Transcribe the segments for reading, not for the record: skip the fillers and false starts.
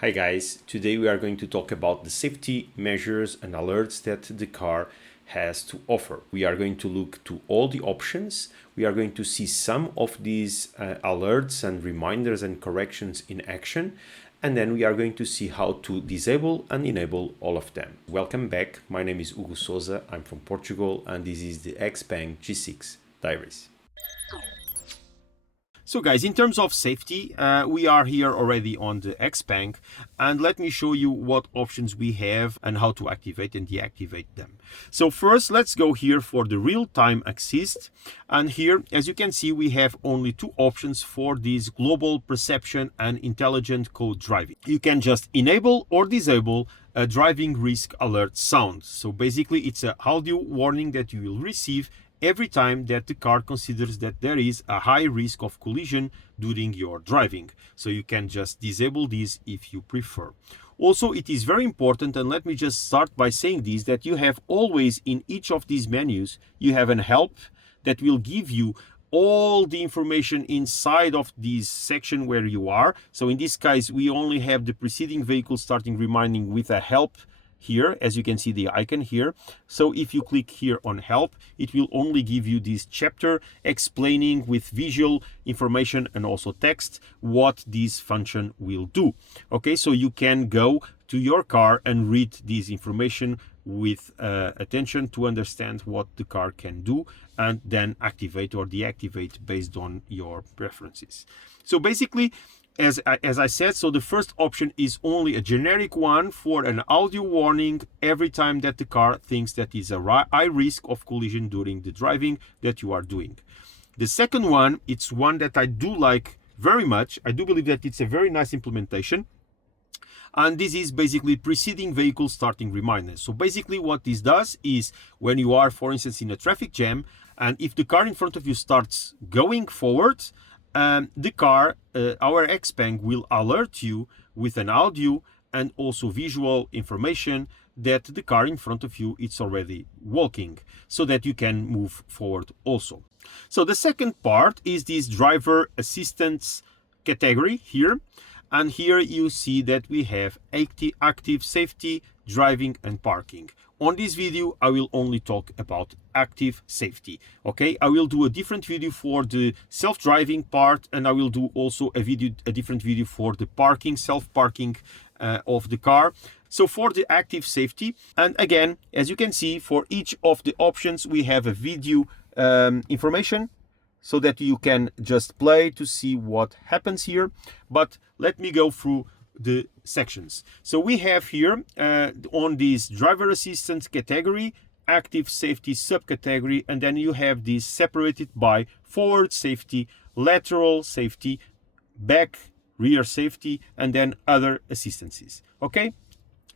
Hi guys, today we are going to talk about the safety measures and alerts that the car has to offer. We are going to look to all the options. We are going to see some of these alerts and reminders and corrections in action. And then we are going to see how to disable and enable all of them. Welcome back. My name is Hugo Souza. I'm from Portugal and this is the Xpeng G6 Diaries. So guys, in terms of safety, we are here already on the Xpeng, and let me show you what options we have and how to activate and deactivate them. So first, let's go here for the real-time assist. And here, as you can see, we have only two options for this global perception and intelligent code driving. You can just enable or disable a driving risk alert sound. So basically, it's an audio warning that you will receive every time that the car considers that there is a high risk of collision during your driving. So you can just disable this if you prefer. Also, it is very important, and let me just start by saying this, that you have always in each of these menus, you have an help that will give you all the information inside of this section where you are. So in this case, we only have the preceding vehicle starting reminding with a help here, as you can see the icon here. So if you click here on help, it will only give you this chapter explaining with visual information and also text what this function will do. Okay, so you can go to your car and read this information with attention to understand what the car can do and then activate or deactivate based on your preferences. So basically, as I said, so the first option is only a generic one for an audio warning every time that the car thinks that is a high risk of collision during the driving that you are doing. The second one, it's one that I do like very much. I do believe that it's a very nice implementation. And this is basically preceding vehicle starting reminders. So basically what this does is when you are, for instance, in a traffic jam, and if the car in front of you starts going forward, the car, our Xpeng will alert you with an audio and also visual information that the car in front of you is already walking, so that you can move forward also. So the second part is this driver assistance category here. And here you see that we have active safety, driving and parking. On this video, I will only talk about active safety. Okay, I will do a different video for the self-driving part, and I will do also a different video for the parking, self-parking of the car. So for the active safety, and again, as you can see, for each of the options, we have a video information, so that you can just play to see what happens here. But let me go through the sections. So we have here on this driver assistance category, active safety subcategory, and then you have this separated by forward safety, lateral safety, back rear safety, and then other assistances. Okay,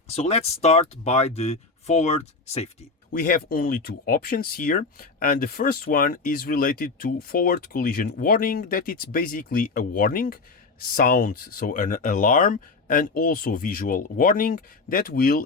so let's start by the forward safety. We have only two options here, and the first one is related to forward collision warning, that it's basically a warning sound, so an alarm, and also visual warning that will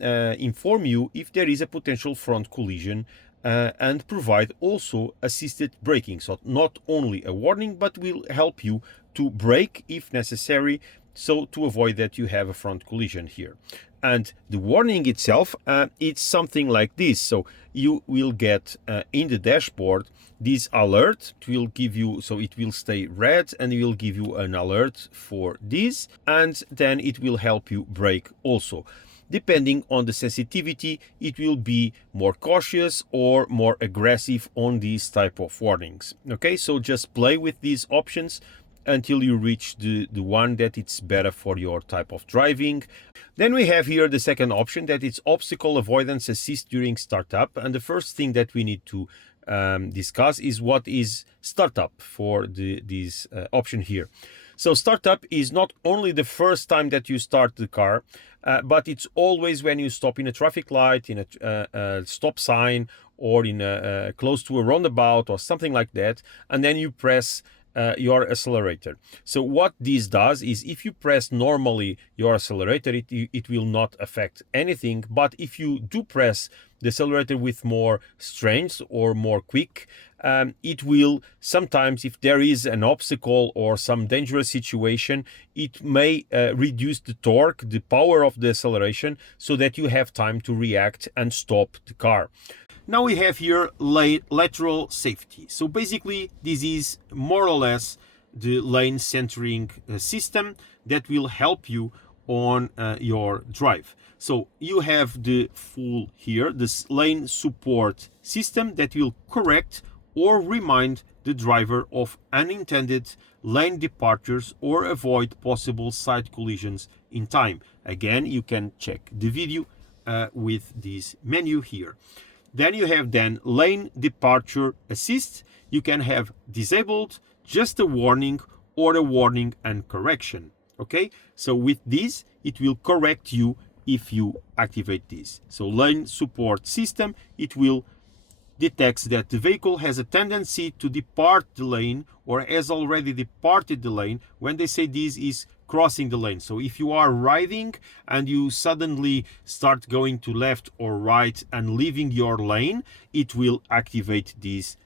inform you if there is a potential front collision and provide also assisted braking. So not only a warning, but will help you to brake if necessary, so to avoid that you have a front collision here. And the warning itself, it's something like this. So you will get in the dashboard this alert. It will give you, so it will stay red and it will give you an alert for this, and then it will help you brake also. Depending on the sensitivity, it will be more cautious or more aggressive on these type of warnings. Okay, so just play with these options until you reach the one that it's better for your type of driving. Then we have here the second option, that it's obstacle avoidance assist during startup. And the first thing that we need to discuss is what is startup for this option here. So startup is not only the first time that you start the car, but it's always when you stop in a traffic light, in a stop sign, or in close to a roundabout or something like that, and then you press your accelerator. So what this does is, if you press normally your accelerator, it will not affect anything. But if you do press the accelerator with more strength or more quick, it will sometimes, if there is an obstacle or some dangerous situation, it may reduce the torque, the power of the acceleration, so that you have time to react and stop the car. Now we have here lateral safety. So basically this is more or less the lane centering system that will help you on your drive. So you have the full here, this lane support system that will correct or remind the driver of unintended lane departures or avoid possible side collisions in time. Again, you can check the video with this menu here. Then you have lane departure assist. You can have disabled, just a warning, or a warning and correction. Okay, so with this, it will correct you if you activate this. So lane support system, it will detect that the vehicle has a tendency to depart the lane or has already departed the lane. When they say this is crossing the lane, so if you are riding and you suddenly start going to left or right and leaving your lane, it will activate this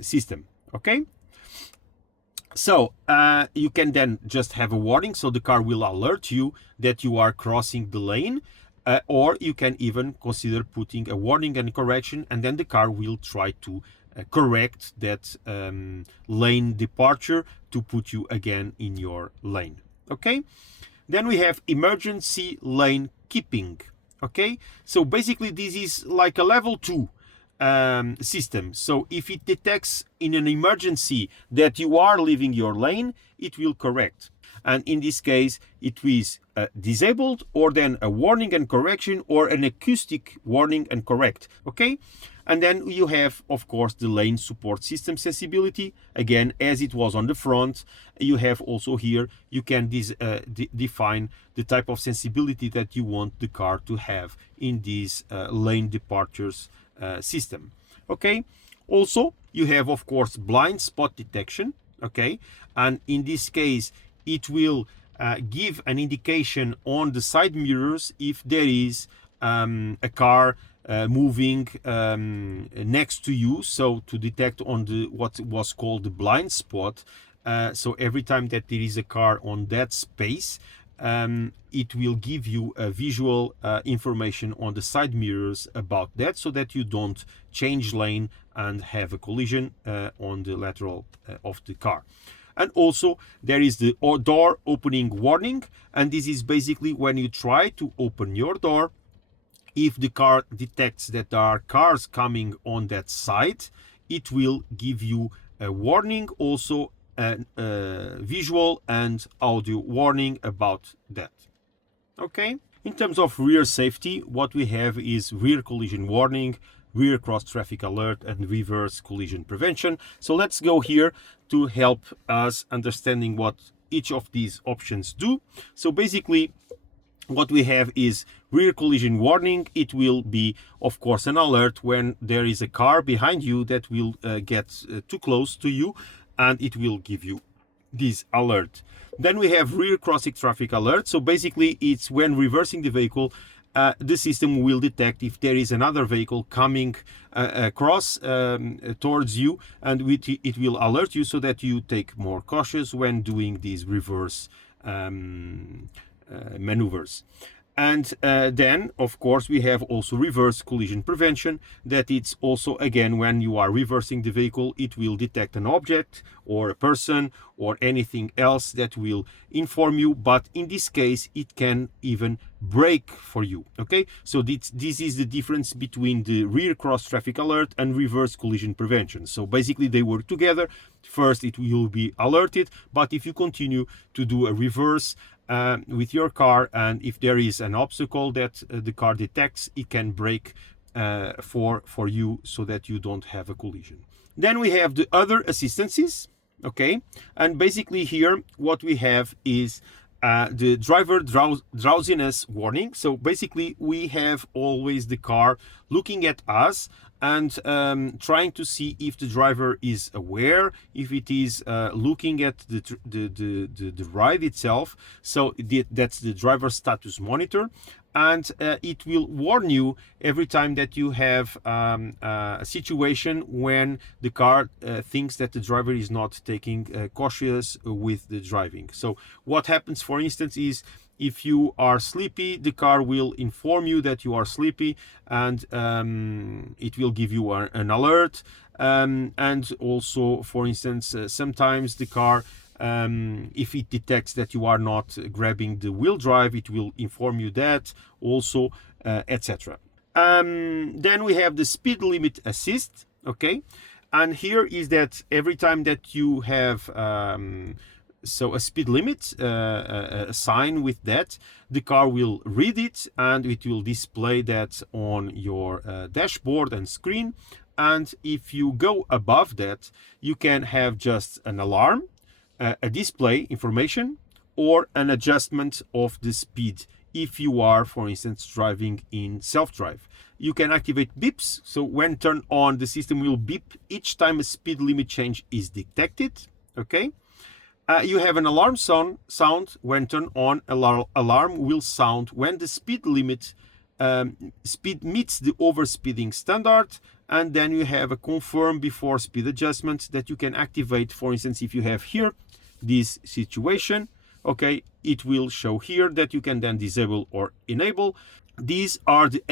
system. Okay, so you can then just have a warning, so the car will alert you that you are crossing the lane, or you can even consider putting a warning and correction, and then the car will try to correct that lane departure to put you again in your lane. Okay, then we have emergency lane keeping. Okay, so basically this is like a level 2 system. So if it detects in an emergency that you are leaving your lane, it will correct. And in this case, it is disabled, or then a warning and correction, or an acoustic warning and correct. Okay, and then you have, of course, the lane support system sensibility. Again, as it was on the front, you have also here, you can define the type of sensibility that you want the car to have in these lane departures system. Okay, also you have, of course, blind spot detection. Okay, and in this case, it will give an indication on the side mirrors if there is a car moving next to you, so to detect on the what was called the blind spot. So every time that there is a car on that space, it will give you a visual information on the side mirrors about that, so that you don't change lane and have a collision on the lateral of the car. And also there is the door opening warning, and this is basically when you try to open your door, if the car detects that there are cars coming on that side, it will give you a warning, also a visual and audio warning about that. Okay, in terms of rear safety, what we have is rear collision warning, rear cross traffic alert, and reverse collision prevention. So let's go here to help us understanding what each of these options do. So basically what we have is rear collision warning. It will be, of course, an alert when there is a car behind you that will get too close to you, and it will give you this alert. Then we have rear crossing traffic alert. So basically it's when reversing the vehicle, the system will detect if there is another vehicle coming across towards you, and it will alert you so that you take more cautious when doing these reverse maneuvers. And then, of course, we have also reverse collision prevention, that it's also, again, when you are reversing the vehicle, it will detect an object or a person or anything else that will inform you, but in this case, it can even brake for you. Okay, so this is the difference between the rear cross traffic alert and reverse collision prevention. So basically they work together. First it will be alerted, but if you continue to do a reverse with your car, and if there is an obstacle that the car detects, it can brake for you so that you don't have a collision. Then we have the other assistances. Okay, and basically here what we have is the driver drowsiness warning. So basically we have always the car looking at us and trying to see if the driver is aware, if it is looking at the ride itself. So that's the driver status monitor, and it will warn you every time that you have a situation when the car thinks that the driver is not taking cautious with the driving. So what happens, for instance, is if you are sleepy, the car will inform you that you are sleepy, and it will give you an alert. And also, for instance, sometimes the car, if it detects that you are not grabbing the wheel drive, it will inform you that also, etc. Then we have the speed limit assist. Okay, and here is that every time that you have so a speed limit, a sign with that, the car will read it and it will display that on your dashboard and screen. And if you go above that, you can have just an alarm, a display information, or an adjustment of the speed if you are, for instance, driving in self-drive. You can activate beeps, so when turned on, the system will beep each time a speed limit change is detected. Okay. You have an alarm sound when turned on. Alarm will sound when the speed limit speed meets the overspeeding standard, and then you have a confirm before speed adjustment that you can activate. For instance, if you have here this situation, okay, it will show here that you can then disable or enable. These are the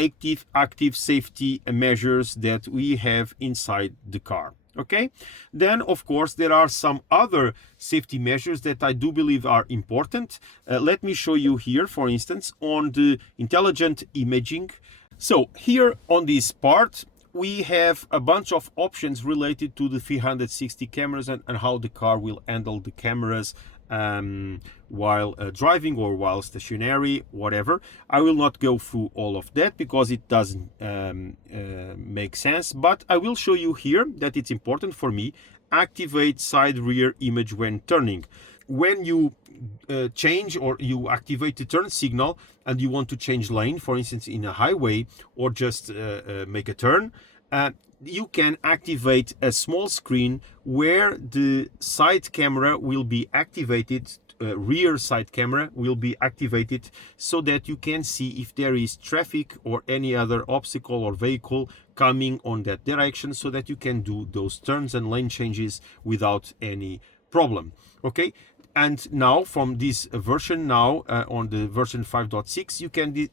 active safety measures that we have inside the car. Okay, then of course there are some other safety measures that I do believe are important. Let me show you here, for instance, on the intelligent imaging. So here on this part, we have a bunch of options related to the 360 cameras and how the car will handle the cameras while driving or while stationary, whatever. I will not go through all of that because it doesn't make sense, but I will show you here that it's important for me. Activate side rear image when turning. When you change or you activate the turn signal and you want to change lane, for instance in a highway, or just make a turn, you can activate a small screen where the side camera will be activated, rear side camera will be activated, so that you can see if there is traffic or any other obstacle or vehicle coming on that direction, so that you can do those turns and lane changes without any problem. Okay, and now from this version, now on the version 5.6, you can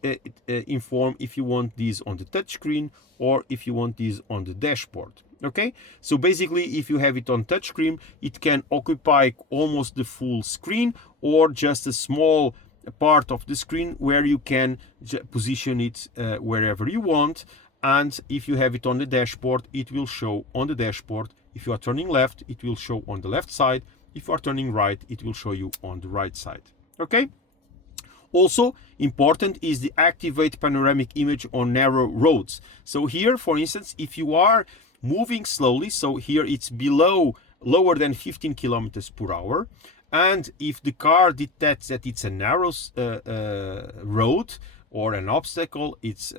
inform if you want these on the touchscreen or if you want these on the dashboard. Okay, so basically if you have it on touchscreen, it can occupy almost the full screen or just a small part of the screen where you can position it wherever you want. And if you have it on the dashboard, it will show on the dashboard. If you are turning left, it will show on the left side. If you are turning right, it will show you on the right side. Okay. Also important is the activate panoramic image on narrow roads. So here, for instance, if you are moving slowly, so here it's lower than 15 kilometers per hour, and if the car detects that it's a narrow road or an obstacle, it's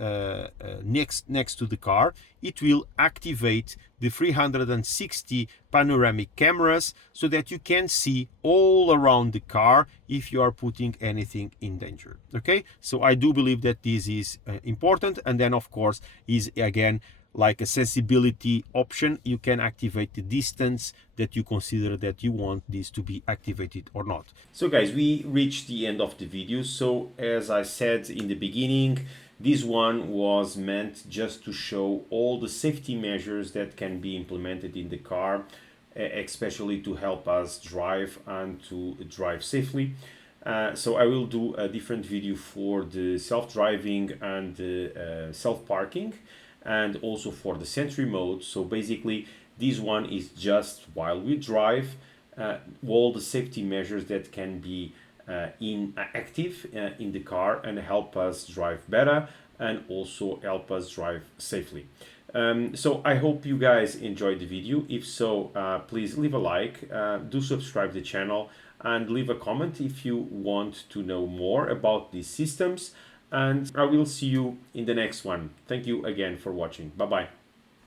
next to the car, it will activate the 360 panoramic cameras so that you can see all around the car if you are putting anything in danger. Okay, so I do believe that this is important. And then of course is again like a sensibility option. You can activate the distance that you consider that you want this to be activated or not. So guys, we reached the end of the video. So as I said in the beginning, this one was meant just to show all the safety measures that can be implemented in the car, especially to help us drive and to drive safely. So I will do a different video for the self-driving and the self-parking, and also for the Sentry mode. So basically this one is just while we drive, all the safety measures that can be active in the car and help us drive better and also help us drive safely. So I hope you guys enjoyed the video. If so, please leave a like, do subscribe the channel, and leave a comment if you want to know more about these systems. And I will see you in the next one. Thank you again for watching. Bye bye.